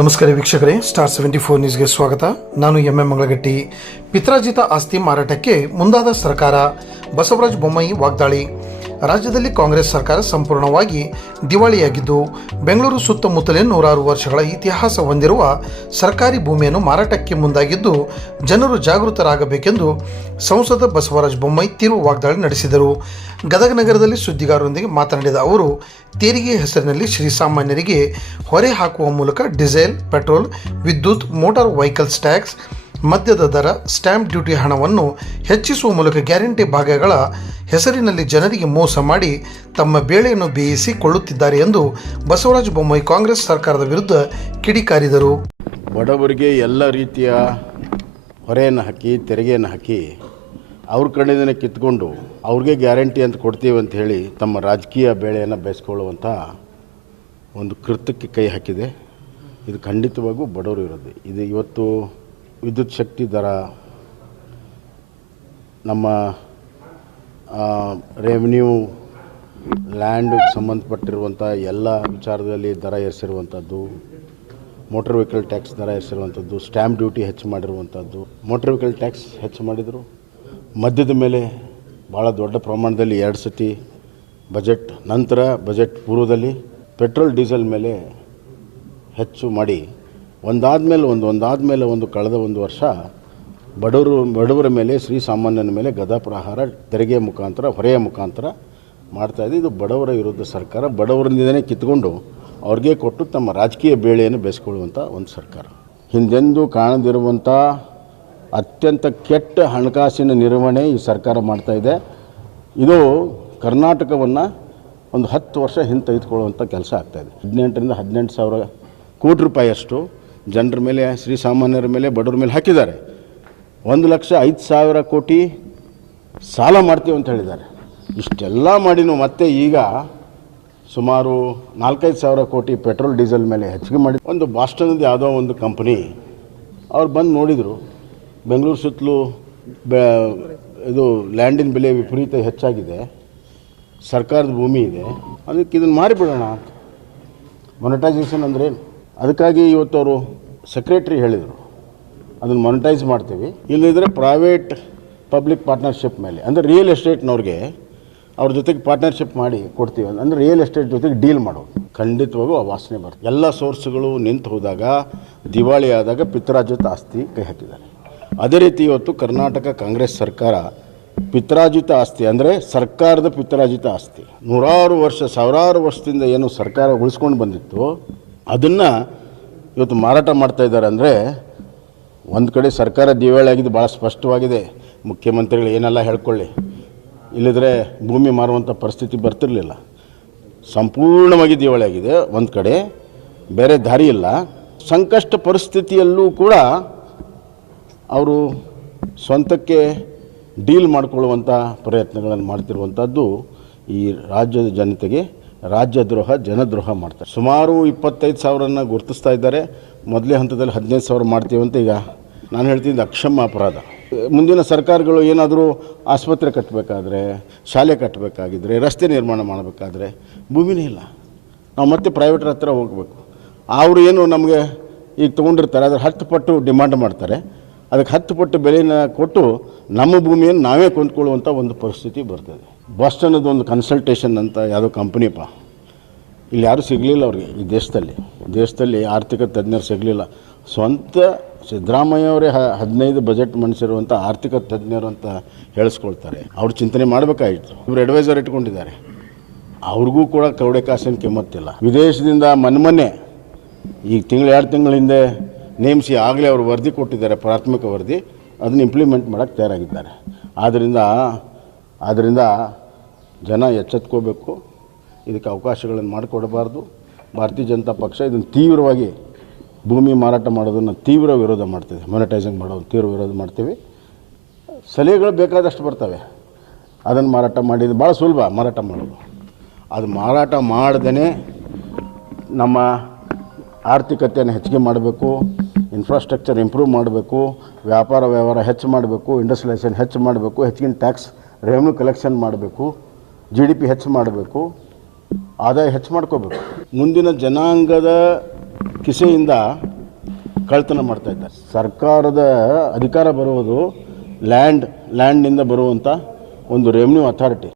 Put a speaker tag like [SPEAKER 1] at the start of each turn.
[SPEAKER 1] ನಮಸ್ಕಾರ ವೀಕ್ಷಕರೇ star seventy four ನ್ಯೂಸ್ಗೆ ಸ್ವಾಗತ. ನಾನು ಎಂ ಎಂ ಮಂಗಳಗಟ್ಟಿ. ಪಿತ್ರಾಜಿತ ಆಸ್ತಿ ಮಾರಾಟಕ್ಕೆ ಮುಂದಾದ ಸರ್ಕಾರ ಬಸವರಾಜ ಬೊಮ್ಮಾಯಿ ವಾಗ್ದಾಳಿ. ರಾಜ್ಯದಲ್ಲಿ ಕಾಂಗ್ರೆಸ್ ಸರ್ಕಾರ ಸಂಪೂರ್ಣವಾಗಿ ದಿವಾಳಿಯಾಗಿದ್ದು, ಬೆಂಗಳೂರು ಸುತ್ತಮುತ್ತಲಿನ ನೂರಾರು ವರ್ಷಗಳ ಇತಿಹಾಸ ಹೊಂದಿರುವ ಸರ್ಕಾರಿ ಭೂಮಿಯನ್ನು ಮಾರಾಟಕ್ಕೆ ಮುಂದಾಗಿದ್ದು, ಜನರು ಜಾಗೃತರಾಗಬೇಕೆಂದು ಸಂಸದ ಬಸವರಾಜ ಬೊಮ್ಮಾಯಿ ತೀವ್ರ ವಾಗ್ದಾಳಿ ನಡೆಸಿದರು. ಗದಗ ನಗರದಲ್ಲಿ ಸುದ್ದಿಗಾರರೊಂದಿಗೆ ಮಾತನಾಡಿದ ಅವರು, ತೆರಿಗೆ ಹೆಸರಿನಲ್ಲಿ ಶ್ರೀಸಾಮಾನ್ಯರಿಗೆ ಹೊರೆ ಹಾಕುವ ಮೂಲಕ ಡೀಸೆಲ್, ಪೆಟ್ರೋಲ್, ವಿದ್ಯುತ್, ಮೋಟಾರ್, ವೆಹಿಕಲ್ಸ್, ಟ್ಯಾಕ್ಸ್ ಮದ್ಯದ ದರ, ಸ್ಟ್ಯಾಂಪ್ ಡ್ಯೂಟಿ ಹಣವನ್ನು ಹೆಚ್ಚಿಸುವ ಮೂಲಕ ಗ್ಯಾರಂಟಿ ಭಾಗಗಳ ಹೆಸರಿನಲ್ಲಿ ಜನರಿಗೆ ಮೋಸ ಮಾಡಿ ತಮ್ಮ ಬೇಳೆಯನ್ನು ಬೇಯಿಸಿಕೊಳ್ಳುತ್ತಿದ್ದಾರೆ ಎಂದು ಬಸವರಾಜ ಬೊಮ್ಮಾಯಿ ಕಾಂಗ್ರೆಸ್ ಸರ್ಕಾರದ ವಿರುದ್ಧ ಕಿಡಿಕಾರಿದರು. ಬಡವರಿಗೆ ಎಲ್ಲ ರೀತಿಯ ಹೊರೆಯನ್ನು ಹಾಕಿ, ತೆರಿಗೆಯನ್ನು ಹಾಕಿ ಅವ್ರ ಕಡೆಯಿಂದನೇ ಕಿತ್ಕೊಂಡು ಅವ್ರಿಗೆ ಗ್ಯಾರಂಟಿ ಅಂತ ಕೊಡ್ತೀವಿ ಅಂತ ಹೇಳಿ ತಮ್ಮ ರಾಜಕೀಯ ಬೇಳೆಯನ್ನು ಬೇಯಿಸ್ಕೊಳ್ಳುವಂಥ ಒಂದು ಕೃತ್ಯಕ್ಕೆ ಕೈ ಹಾಕಿದೆ. ಇದು ಖಂಡಿತವಾಗೂ ಬಡವರು ಇರೋದು ಇದು ಇವತ್ತು ವಿದ್ಯುತ್ ಶಕ್ತಿ ದರ, ನಮ್ಮ ರೆವೆನ್ಯೂ ಲ್ಯಾಂಡ್ಗೆ ಸಂಬಂಧಪಟ್ಟಿರುವಂಥ ಎಲ್ಲ ವಿಚಾರದಲ್ಲಿ ದರ ಏರಿಸಿರುವಂಥದ್ದು ಮೋಟರ್ ವೆಹಿಕಲ್ ಟ್ಯಾಕ್ಸ್ ದರ ಏರಿಸಿರುವಂಥದ್ದು ಸ್ಟ್ಯಾಂಪ್ ಡ್ಯೂಟಿ ಹೆಚ್ಚು ಮಾಡಿರುವಂಥದ್ದು ಮೋಟರ್ ವೆಹಿಕಲ್ ಟ್ಯಾಕ್ಸ್ ಹೆಚ್ಚು ಮಾಡಿದರು. ಮದ್ಯದ ಮೇಲೆ ಭಾಳ ದೊಡ್ಡ ಪ್ರಮಾಣದಲ್ಲಿ ಎರಡು ಸತಿ ಬಜೆಟ್ ನಂತರ ಬಜೆಟ್ ಪೂರ್ವದಲ್ಲಿ ಪೆಟ್ರೋಲ್ ಡೀಸೆಲ್ ಮೇಲೆ ಹೆಚ್ಚು ಮಾಡಿ ಒಂದಾದ ಮೇಲೆ ಒಂದು ಒಂದಾದ ಮೇಲೆ ಒಂದು ಕಳೆದ ಒಂದು ವರ್ಷ ಬಡವರು, ಬಡವರ ಮೇಲೆ ಶ್ರೀ ಸಾಮಾನ್ಯನ ಮೇಲೆ ಗದಾ ಪ್ರಹಾರ, ತೆರಿಗೆ ಮುಖಾಂತರ, ಹೊರೆಯ ಮುಖಾಂತರ ಮಾಡ್ತಾಯಿದೆ ಇದು. ಬಡವರ ವಿರುದ್ಧ ಸರ್ಕಾರ. ಬಡವರಿಂದನೇ ಕಿತ್ಕೊಂಡು ಅವ್ರಿಗೆ ಕೊಟ್ಟು ತಮ್ಮ ರಾಜಕೀಯ ಬೇಳೆಯನ್ನು ಬೆಸ್ಕೊಳ್ಳುವಂಥ ಒಂದು ಸರ್ಕಾರ. ಹಿಂದೆಂದೂ ಕಾಣದಿರುವಂಥ ಅತ್ಯಂತ ಕೆಟ್ಟ ಹಣಕಾಸಿನ ನಿರ್ವಹಣೆ ಈ ಸರ್ಕಾರ ಮಾಡ್ತಾಯಿದೆ ಇದು. ಕರ್ನಾಟಕವನ್ನು ಒಂದು ಹತ್ತು ವರ್ಷ ಹಿಂದೆ ತೆಗೆದುಕೊಳ್ಳುವಂಥ ಕೆಲಸ ಆಗ್ತಾಯಿದೆ ಹದಿನೆಂಟರಿಂದ ಹದಿನೆಂಟು ಸಾವಿರ ಕೋಟಿ ರೂಪಾಯಿಯಷ್ಟು ಜನರ ಮೇಲೆ ಶ್ರೀಸಾಮಾನ್ಯರ ಮೇಲೆ, ಬಡವ್ರ ಮೇಲೆ ಹಾಕಿದ್ದಾರೆ. ಒಂದು ಲಕ್ಷ ಐದು ಸಾವಿರ ಕೋಟಿ ಸಾಲ ಮಾಡ್ತೀವಿ ಅಂತ ಹೇಳಿದ್ದಾರೆ. ಇಷ್ಟೆಲ್ಲ ಮಾಡಿನೂ ಮತ್ತೆ ಈಗ ಸುಮಾರು ನಾಲ್ಕೈದು ಸಾವಿರ ಕೋಟಿ ಪೆಟ್ರೋಲ್, ಡೀಸೆಲ್ ಮೇಲೆ ಹೆಚ್ಚಿಗೆ ಮಾಡಿ. ಒಂದು ಬಾಸ್ಟನ್ದು ಯಾವುದೋ ಒಂದು ಕಂಪ್ನಿ ಅವ್ರು ಬಂದು ನೋಡಿದರು, ಬೆಂಗಳೂರು ಸುತ್ತಲೂ ಇದು ಲ್ಯಾಂಡಿನ ಬೆಲೆ ವಿಪರೀತ ಹೆಚ್ಚಾಗಿದೆ, ಸರ್ಕಾರದ ಭೂಮಿ ಇದೆ, ಅದಕ್ಕೆ ಇದನ್ನು ಮಾರಿಬಿಡೋಣ ಮೊನಟೈಸೇಷನ್ ಅಂದ್ರೇನು ಅಂದರೆ ಅದಕ್ಕಾಗಿ ಇವತ್ತು ಅವರು ಸೆಕ್ರೆಟ್ರಿ ಹೇಳಿದರು. ಅದನ್ನು ಮೊನಿಟೈಸ್ ಮಾಡ್ತೀವಿ. ಇಲ್ಲದಿದ್ದರೆ ಪ್ರೈವೇಟ್ ಪಬ್ಲಿಕ್ ಪಾರ್ಟ್ನರ್ಶಿಪ್ ಮೇಲೆ. ಅಂದರೆ ರಿಯಲ್ ಎಸ್ಟೇಟ್ನವ್ರಿಗೆ ಅವ್ರ ಜೊತೆಗೆ ಪಾರ್ಟ್ನರ್ಶಿಪ್ ಮಾಡಿ ಕೊಡ್ತೀವಿ ಅಂದರೆ ರಿಯಲ್ ಎಸ್ಟೇಟ್ ಜೊತೆಗೆ ಡೀಲ್ ಮಾಡೋದು. ಖಂಡಿತವಾಗೂ ಆ ವಾಸನೆ ಬರ್ತದೆ ಎಲ್ಲ ಸೋರ್ಸ್ಗಳು ನಿಂತು ಹೋದಾಗ, ದಿವಾಳಿ ಆದಾಗ ಪಿತ್ರಾಜಿತ್ ಆಸ್ತಿ ಕೈ ಹಾಕಿದ್ದಾರೆ. ಅದೇ ರೀತಿ ಇವತ್ತು ಕರ್ನಾಟಕ ಕಾಂಗ್ರೆಸ್ ಸರ್ಕಾರ ಪಿತ್ರಾಜಿತ ಆಸ್ತಿ ಅಂದರೆ ಸರ್ಕಾರದ ಪಿತ್ರಾಜಿತ ಆಸ್ತಿ. ನೂರಾರು ವರ್ಷ, ಸಾವಿರಾರು ವರ್ಷದಿಂದ ಏನು ಸರ್ಕಾರ ಉಳಿಸ್ಕೊಂಡು ಬಂದಿತ್ತು ಅದನ್ನು ಇವತ್ತು ಮಾರಾಟ ಮಾಡ್ತಾ ಇದ್ದಾರೆ ಅಂದರೆ ಒಂದು ಕಡೆ ಸರ್ಕಾರ ದಿವಾಳಿ ಆಗಿದ್ದು ಭಾಳ ಸ್ಪಷ್ಟವಾಗಿದೆ. ಮುಖ್ಯಮಂತ್ರಿಗಳು ಏನೆಲ್ಲ ಹೇಳ್ಕೊಳ್ಳಿ. ಇಲ್ಲದ್ರೆ ಭೂಮಿ ಮಾರುವಂಥ ಪರಿಸ್ಥಿತಿ ಬರ್ತಿರಲಿಲ್ಲ. ಸಂಪೂರ್ಣವಾಗಿ ದಿವಾಳಿ ಆಗಿದೆ ಒಂದು ಕಡೆ. ಬೇರೆ ದಾರಿ ಇಲ್ಲ. ಸಂಕಷ್ಟ ಪರಿಸ್ಥಿತಿಯಲ್ಲೂ ಕೂಡ ಅವರು ಸ್ವಂತಕ್ಕೆ ಡೀಲ್ ಮಾಡಿಕೊಳ್ಳುವಂಥ ಪ್ರಯತ್ನಗಳನ್ನು ಮಾಡ್ತಿರುವಂಥದ್ದು ಈ ರಾಜ್ಯದ ಜನತೆಗೆ ರಾಜ್ಯದ್ರೋಹ, ಜನದ್ರೋಹ ಮಾಡ್ತಾರೆ. ಸುಮಾರು ಇಪ್ಪತ್ತೈದು ಸಾವಿರನ ಗುರುತಿಸ್ತಾ ಇದ್ದಾರೆ. ಮೊದಲೇ ಹಂತದಲ್ಲಿ ಹದಿನೈದು ಸಾವಿರ ಅಂತ ಈಗ ನಾನು ಹೇಳ್ತೀನಿ ಅಕ್ಷಮ ಅಪರಾಧ. ಮುಂದಿನ ಸರ್ಕಾರಗಳು ಏನಾದರೂ ಆಸ್ಪತ್ರೆ ಕಟ್ಟಬೇಕಾದ್ರೆ ಶಾಲೆ ಕಟ್ಟಬೇಕಾಗಿದ್ರೆ ರಸ್ತೆ ನಿರ್ಮಾಣ ಮಾಡಬೇಕಾದ್ರೆ ಭೂಮಿನೇ ಇಲ್ಲ. ನಾವು ಮತ್ತೆ ಪ್ರೈವೇಟ್ರ ಹತ್ರ ಹೋಗಬೇಕು. ಅವರು ಏನು ನಮಗೆ ಈಗ ತೊಗೊಂಡಿರ್ತಾರೆ ಅದ್ರ ಹತ್ತು ಪಟ್ಟು ಡಿಮಾಂಡ್ ಮಾಡ್ತಾರೆ. ಅದಕ್ಕೆ ಹತ್ತು ಪಟ್ಟು ಬೆಲೆಯನ್ನು ಕೊಟ್ಟು ನಮ್ಮ ಭೂಮಿಯನ್ನು ನಾವೇ ಕೊಂಡ್ಕೊಳ್ಳುವಂಥ ಒಂದು ಪರಿಸ್ಥಿತಿ ಬರ್ತದೆ. ಬಾಸ್ಟನ್ನದು ಒಂದು ಕನ್ಸಲ್ಟೇಷನ್ ಅಂತ ಯಾವುದೋ ಕಂಪ್ನಿಪ್ಪ ಇಲ್ಲಿ ಯಾರೂ ಸಿಗಲಿಲ್ಲ ಅವ್ರಿಗೆ ಈ ದೇಶದಲ್ಲಿ. ದೇಶದಲ್ಲಿ ಆರ್ಥಿಕ ತಜ್ಞರು ಸಿಗಲಿಲ್ಲ. ಸ್ವಂತ ಸಿದ್ದರಾಮಯ್ಯ ಅವರೇ ಹದಿನೈದು ಬಜೆಟ್ ಮಂಡಿಸಿರುವಂಥ ಆರ್ಥಿಕ ತಜ್ಞರು ಅಂತ ಹೇಳಿಸ್ಕೊಳ್ತಾರೆ. ಅವ್ರು ಚಿಂತನೆ ಮಾಡಬೇಕಾಯಿತು. ಇವರು ಅಡ್ವೈಸರ್ ಇಟ್ಕೊಂಡಿದ್ದಾರೆ. ಅವ್ರಿಗೂ ಕೂಡ ಕವಡೆ ಕಾಸಿನ ಕಿಮ್ಮತ್ತಿಲ್ಲ. ವಿದೇಶದಿಂದ ಮನೆ ಈಗ ತಿಂಗಳು, ಎರಡು ತಿಂಗಳ ಹಿಂದೆ ನೇಮಿಸಿ ಆಗಲೇ ಅವರು ವರದಿ ಕೊಟ್ಟಿದ್ದಾರೆ, ಪ್ರಾಥಮಿಕ ವರದಿ. ಅದನ್ನು ಇಂಪ್ಲಿಮೆಂಟ್ ಮಾಡೋಕ್ಕೆ ತಯಾರಾಗಿದ್ದಾರೆ. ಆದ್ದರಿಂದ ಆದ್ದರಿಂದ ಜನ ಎಚ್ಚೆತ್ಕೋಬೇಕು. ಇದಕ್ಕೆ ಅವಕಾಶಗಳನ್ನು ಮಾಡಿಕೊಡಬಾರ್ದು. ಭಾರತೀಯ ಜನತಾ ಪಕ್ಷ ಇದನ್ನು ತೀವ್ರವಾಗಿ ಭೂಮಿ ಮಾರಾಟ ಮಾಡೋದನ್ನು ತೀವ್ರ ವಿರೋಧ ಮಾಡ್ತೀವಿ ಮೊನಿಟೈಸಿಂಗ್ ಮಾಡೋದು ತೀವ್ರ ವಿರೋಧ ಮಾಡ್ತೀವಿ. ಸಲಹೆಗಳು ಬೇಕಾದಷ್ಟು ಬರ್ತವೆ. ಅದನ್ನು ಮಾರಾಟ ಮಾಡಿದ್ದು ಭಾಳ ಸುಲಭ, ಮಾರಾಟ ಮಾಡೋದು. ಅದು ಮಾರಾಟ ಮಾಡ್ದೇ ನಮ್ಮ ಆರ್ಥಿಕತೆಯನ್ನು ಹೆಚ್ಚಿಗೆ ಮಾಡಬೇಕು ಇನ್ಫ್ರಾಸ್ಟ್ರಕ್ಚರ್ ಇಂಪ್ರೂವ್ ಮಾಡಬೇಕು, ವ್ಯಾಪಾರ ವ್ಯವಹಾರ ಹೆಚ್ಚು ಮಾಡಬೇಕು ಇಂಡಸ್ಟ್ರಿಯಲೈಸೇಷನ್ ಹೆಚ್ಚು ಮಾಡಬೇಕು ಹೆಚ್ಚಿನ ಟ್ಯಾಕ್ಸ್ ರೆವೆನ್ಯೂ ಕಲೆಕ್ಷನ್ ಮಾಡಬೇಕು. ಜಿ ಡಿ ಪಿ ಹೆಚ್ಚು ಮಾಡಬೇಕು ಆದಾಯ ಹೆಚ್ಚು ಮಾಡ್ಕೋಬೇಕು ಮುಂದಿನ ಜನಾಂಗದ ಕಿಸೆಯಿಂದ ಕಳ್ತನ ಮಾಡ್ತಾ ಇದ್ದಾರೆ ಸರ್ಕಾರದ ಅಧಿಕಾರ ಬರುವುದು ಲ್ಯಾಂಡ್ ಲ್ಯಾಂಡ್ನಿಂದ ಬರುವಂಥ ಒಂದು ರೆವಿನ್ಯೂ ಅಥಾರಿಟಿ